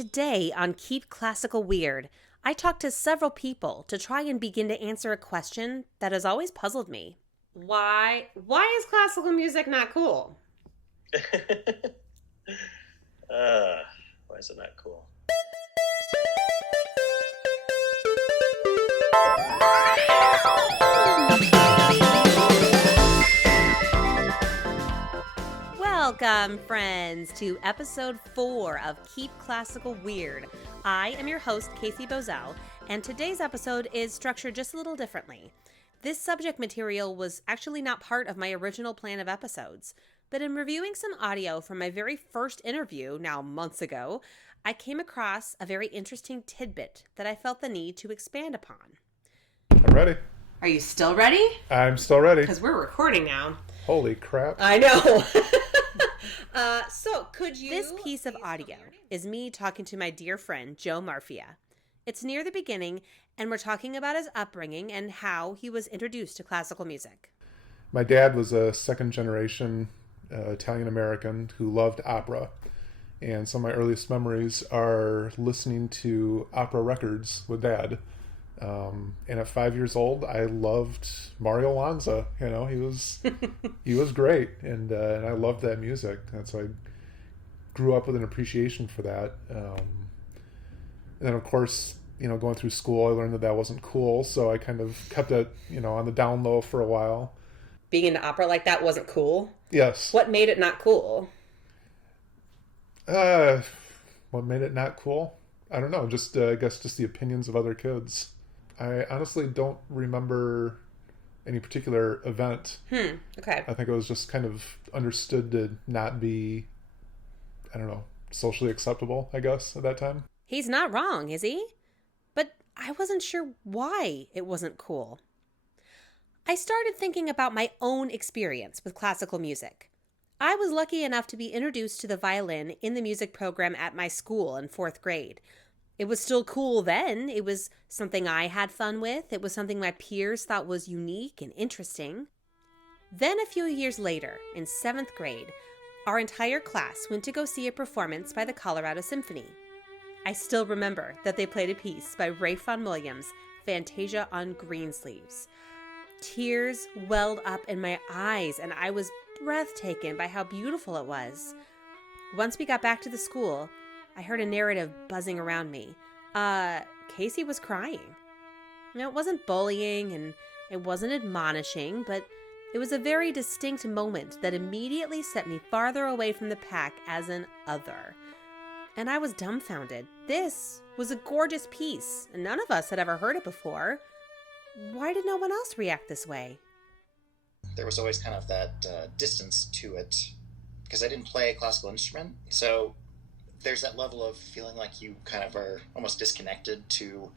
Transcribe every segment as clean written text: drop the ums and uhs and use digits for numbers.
Today on Keep Classical Weird, I talked to several people to try and begin to answer a question that has always puzzled me. Why is classical music not cool? Why is it not cool? Welcome, friends, to episode 4 of Keep Classical Weird. I am your host, Casey Bozell, and today's episode is structured just a little differently. This subject material was actually not part of my original plan of episodes, but in reviewing some audio from my very first interview, now months ago, I came across a very interesting tidbit that I felt the need to expand upon. I'm ready. Are you still ready? I'm still ready. Because we're recording now. Holy crap. I know. So could you... This piece of audio is me talking to my dear friend, Joe Marfia. It's near the beginning, and we're talking about his upbringing and how he was introduced to classical music. My dad was a second-generation Italian-American who loved opera. And some of my earliest memories are listening to opera records with Dad. And at 5 years old, I loved Mario Lanza. You know, he was great, and I loved that music. And so I grew up with an appreciation for that. And then, of course, you know, going through school, I learned that wasn't cool. So I kind of kept it, you know, on the down low for a while. Being into opera like that wasn't cool? Yes. What made it not cool? What made it not cool? I don't know. Just I guess just the opinions of other kids. I honestly don't remember any particular event. Okay. I think it was just kind of understood to not be, I don't know, socially acceptable, I guess, at that time. He's not wrong, is he? But I wasn't sure why it wasn't cool. I started thinking about my own experience with classical music. I was lucky enough to be introduced to the violin in the music program at my school in 4th grade. It was still cool then. It was something I had fun with. It was something my peers thought was unique and interesting. Then a few years later, in 7th grade, our entire class went to go see a performance by the Colorado Symphony. I still remember that they played a piece by Ralph Vaughan Williams, Fantasia on Greensleeves. Tears welled up in my eyes, and I was breathtaken by how beautiful it was. Once we got back to the school, I heard a narrative buzzing around me. Casey was crying. Now, it wasn't bullying and it wasn't admonishing, but it was a very distinct moment that immediately set me farther away from the pack as an other. And I was dumbfounded. This was a gorgeous piece, and none of us had ever heard it before. Why did no one else react this way? There was always kind of that distance to it, because I didn't play a classical instrument, so there's that level of feeling like you kind of are almost disconnected to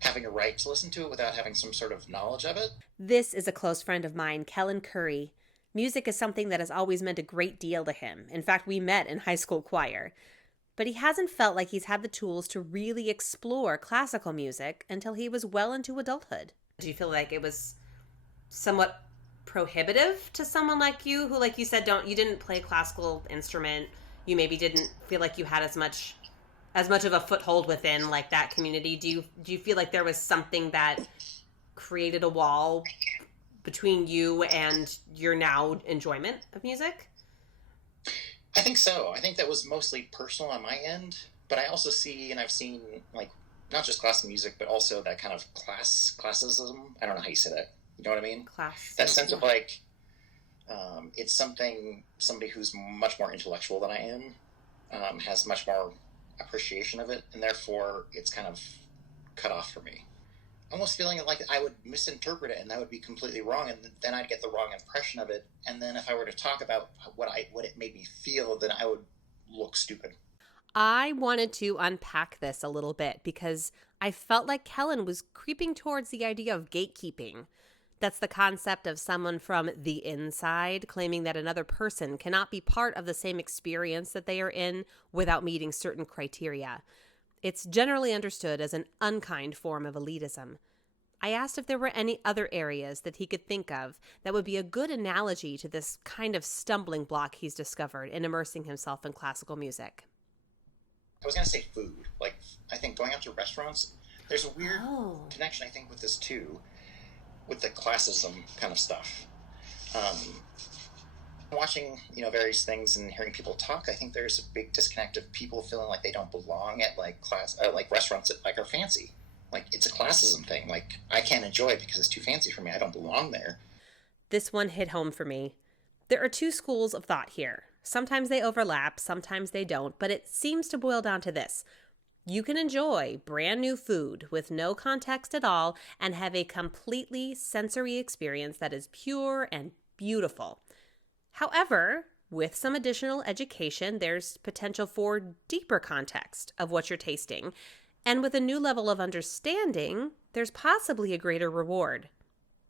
having a right to listen to it without having some sort of knowledge of it. This is a close friend of mine, Kellen Currey. Music is something that has always meant a great deal to him. In fact, we met in high school choir. But he hasn't felt like he's had the tools to really explore classical music until he was well into adulthood. Do you feel like it was somewhat prohibitive to someone like you who, like you said, you didn't play a classical instrument? You maybe didn't feel like you had as much of a foothold within like that community. Do you feel like there was something that created a wall between you and your now enjoyment of music? I think so. I think that was mostly personal on my end, but I also see, and I've seen, like, not just classical music, but also that kind of classism. I don't know how you say that. You know what I mean? That sense of like, it's somebody who's much more intellectual than I am, has much more appreciation of it, and therefore it's kind of cut off for me. Almost feeling like I would misinterpret it and that would be completely wrong, and then I'd get the wrong impression of it, and then if I were to talk about what it made me feel, then I would look stupid. I wanted to unpack this a little bit because I felt like Kellen was creeping towards the idea of gatekeeping. That's the concept of someone from the inside claiming that another person cannot be part of the same experience that they are in without meeting certain criteria. It's generally understood as an unkind form of elitism. I asked if there were any other areas that he could think of that would be a good analogy to this kind of stumbling block he's discovered in immersing himself in classical music. I was going to say food. Like, I think going out to restaurants, there's a weird connection, I think, with this too, with the classism kind of stuff. Watching, various things and hearing people talk, I think there's a big disconnect of people feeling like they don't belong at like restaurants that like are fancy. Like, it's a classism thing. Like, I can't enjoy it because it's too fancy for me. I don't belong there. This one hit home for me. There are two schools of thought here. Sometimes they overlap, sometimes they don't, but it seems to boil down to this. You can enjoy brand new food with no context at all and have a completely sensory experience that is pure and beautiful. However, with some additional education, there's potential for deeper context of what you're tasting. And with a new level of understanding, there's possibly a greater reward.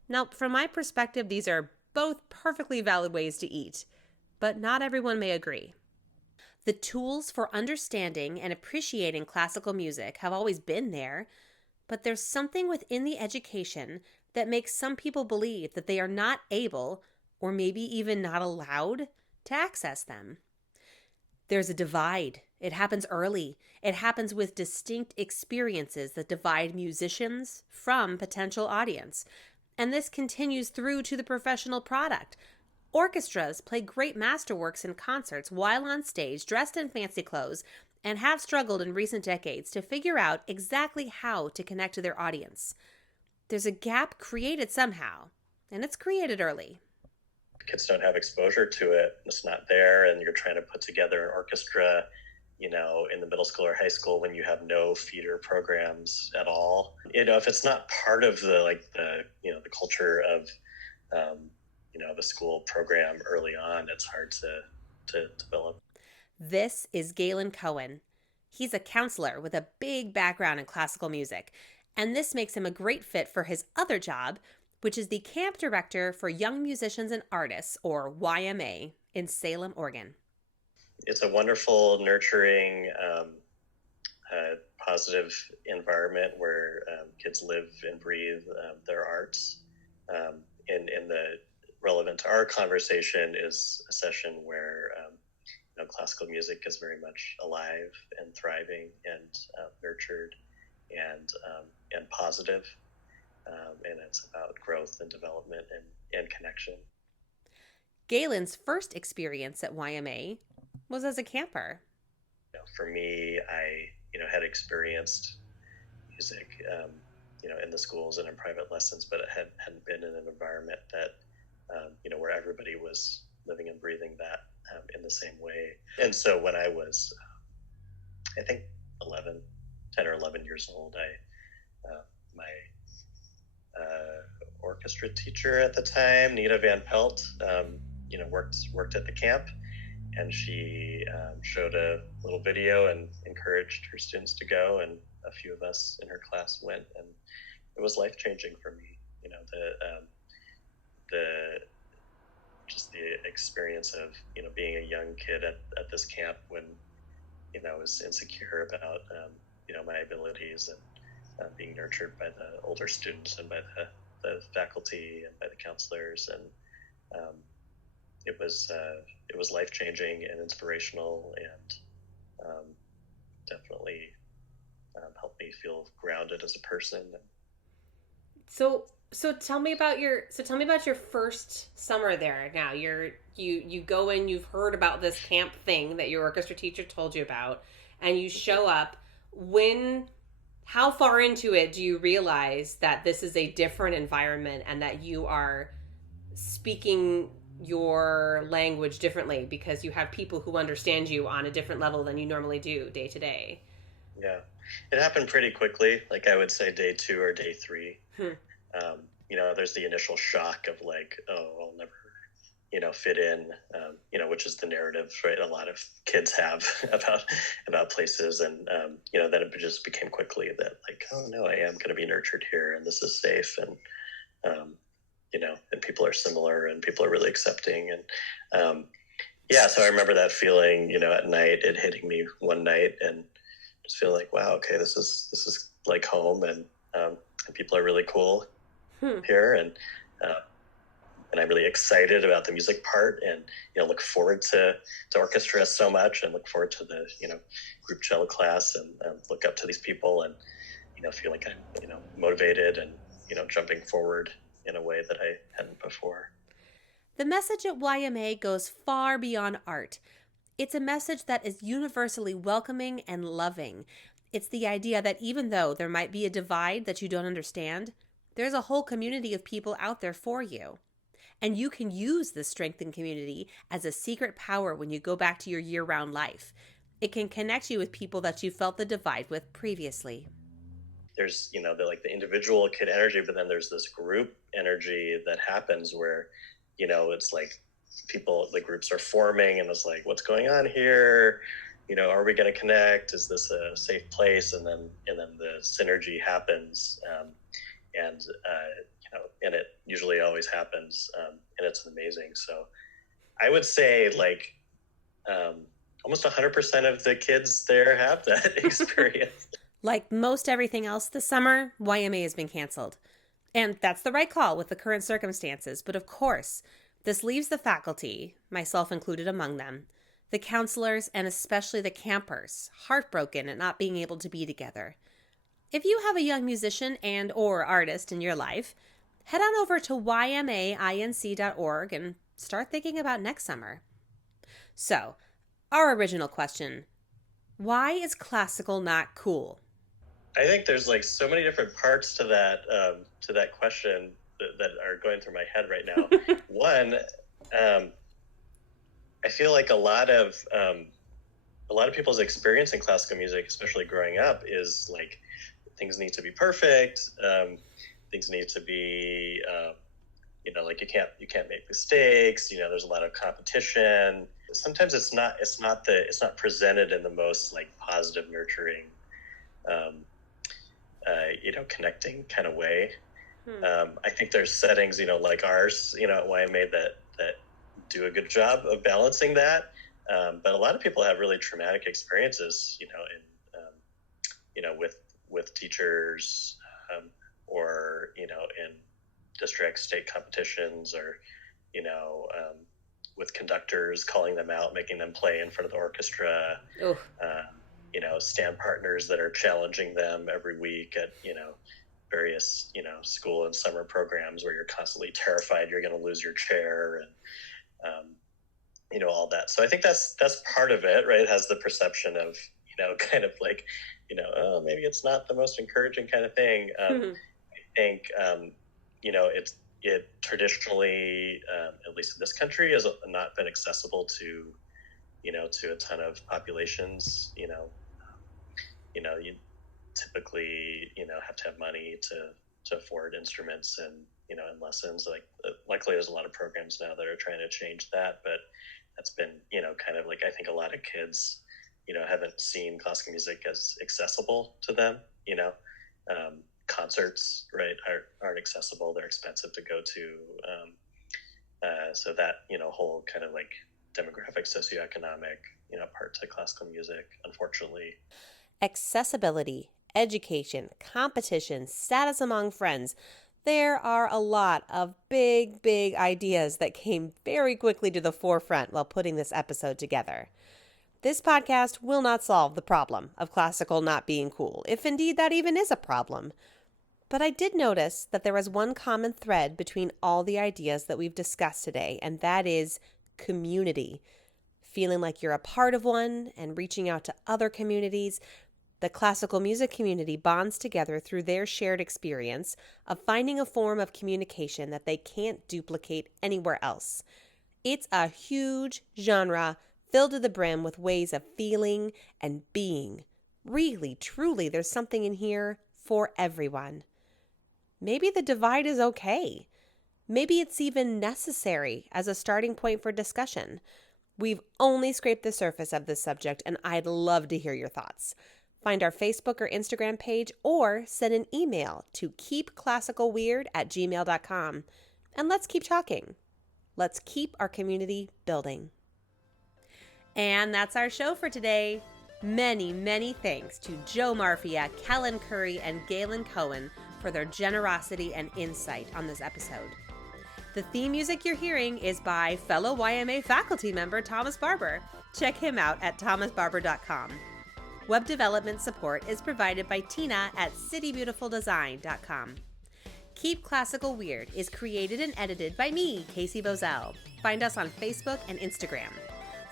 Now, from my perspective, these are both perfectly valid ways to eat, but not everyone may agree. The tools for understanding and appreciating classical music have always been there, but there's something within the education that makes some people believe that they are not able, or maybe even not allowed, to access them. There's a divide. It happens early. It happens with distinct experiences that divide musicians from potential audience. And this continues through to the professional product. Orchestras play great masterworks in concerts while on stage, dressed in fancy clothes, and have struggled in recent decades to figure out exactly how to connect to their audience. There's a gap created somehow, and it's created early. Kids don't have exposure to it. It's not there, and you're trying to put together an orchestra, in the middle school or high school when you have no feeder programs at all. If it's not part of the culture of, the school program early on, it's hard to develop. This is Galen Cohen. He's a counselor with a big background in classical music, and this makes him a great fit for his other job, which is the camp director for Young Musicians and Artists, or YMA, in Salem, Oregon. It's a wonderful, nurturing, positive environment where kids live and breathe their arts. In the relevant to our conversation is a session where classical music is very much alive and thriving and nurtured and positive. And it's about growth and development and connection. Galen's first experience at YMA was as a camper. For me, I had experienced music, in the schools and in private lessons, but it hadn't been in an environment that, where everybody was living and breathing that in the same way. And so when I was, I think 10 or 11 years old, my orchestra teacher at the time, Nita Van Pelt, worked at the camp, and she showed a little video and encouraged her students to go, and a few of us in her class went, and it was life-changing for me. The experience of being a young kid at this camp when I was insecure about my abilities, and being nurtured by the older students and by the faculty and by the counselors, and it was life-changing and inspirational, and definitely helped me feel grounded as a person. So tell me about your first summer there. Now you go in, you've heard about this camp thing that your orchestra teacher told you about, and you show up. How far into it do you realize that this is a different environment and that you are speaking your language differently because you have people who understand you on a different level than you normally do day to day? Yeah, it happened pretty quickly. Like, I would say day 2 or day 3. There's the initial shock of like, oh, I'll never, fit in, which is the narrative, right? A lot of kids have about places, and then it just became quickly that like, oh no, I am going to be nurtured here, and this is safe, and and people are similar, and people are really accepting, and so I remember that feeling, at night, it hitting me one night, and just feeling like, wow, okay, this is like home, and people are really cool here, and and I'm really excited about the music part, and look forward to orchestra so much, and look forward to the group cello class, and look up to these people, and feel like I'm motivated and jumping forward in a way that I hadn't before. The message at YMA goes far beyond art. It's a message that is universally welcoming and loving. It's the idea that even though there might be a divide that you don't understand, there's a whole community of people out there for you. And you can use this strengthened community as a secret power when you go back to your year-round life. It can connect you with people that you felt the divide with previously. There's, the individual kid energy, but then there's this group energy that happens where, it's like the groups are forming, and it's like, what's going on here? Are we going to connect? Is this a safe place? And then the synergy happens. And it usually always happens. And it's amazing. So I would say almost 100% of the kids there have that experience. Like most everything else this summer, YMA has been canceled. And that's the right call with the current circumstances. But of course, this leaves the faculty, myself included among them, the counselors, and especially the campers, heartbroken at not being able to be together. If you have a young musician and or artist in your life, head on over to ymainc.org and start thinking about next summer. So, our original question, why is classical not cool? I think there's so many different parts to that question that are going through my head right now. One, I feel like a lot of people's experience in classical music, especially growing up, is things need to be perfect. Things need to be, you can't make mistakes. There's a lot of competition. Sometimes it's not presented in the most positive, nurturing, connecting kind of way. I think there's settings, like ours, at YMA that do a good job of balancing that. But a lot of people have really traumatic experiences, with teachers, or, in district, state competitions, or, with conductors calling them out, making them play in front of the orchestra, stand partners that are challenging them every week at, various, school and summer programs where you're constantly terrified you're going to lose your chair, and, all that. So I think that's part of it, right? It has the perception of, kind of oh, maybe it's not the most encouraging kind of thing. I think, it traditionally, at least in this country, has not been accessible to, to a ton of populations. You typically, have to have money to afford instruments and, and lessons. Luckily, there's a lot of programs now that are trying to change that, but that's been, kind of I think a lot of kids, haven't seen classical music as accessible to them. Concerts, right, aren't accessible. They're expensive to go to. So that, whole kind of demographic, socioeconomic, part to classical music, unfortunately. Accessibility, education, competition, status among friends. There are a lot of big, big ideas that came very quickly to the forefront while putting this episode together. This podcast will not solve the problem of classical not being cool, if indeed that even is a problem. But I did notice that there was one common thread between all the ideas that we've discussed today, and that is community. Feeling like you're a part of one and reaching out to other communities. The classical music community bonds together through their shared experience of finding a form of communication that they can't duplicate anywhere else. It's a huge genre filled to the brim with ways of feeling and being. Really, truly, there's something in here for everyone. Maybe the divide is okay. Maybe it's even necessary as a starting point for discussion. We've only scraped the surface of this subject, and I'd love to hear your thoughts. Find our Facebook or Instagram page, or send an email to keepclassicalweird@gmail.com. And let's keep talking. Let's keep our community building. And that's our show for today. Many, many thanks to Joe Marfia, Kellen Currey, and Galen Cohen for their generosity and insight on this episode. The theme music you're hearing is by fellow YMA faculty member Thomas Barber. Check him out at thomasbarber.com. Web development support is provided by Tina at citybeautifuldesign.com. Keep Classical Weird is created and edited by me, Casey Bozell. Find us on Facebook and Instagram.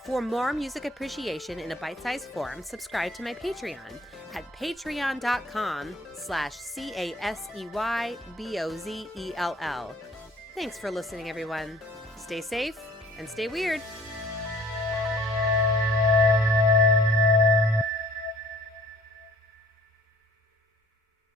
For more music appreciation in a bite-sized form, subscribe to my Patreon at patreon.com/CASEYBOZELL. Thanks for listening, everyone. Stay safe and stay weird.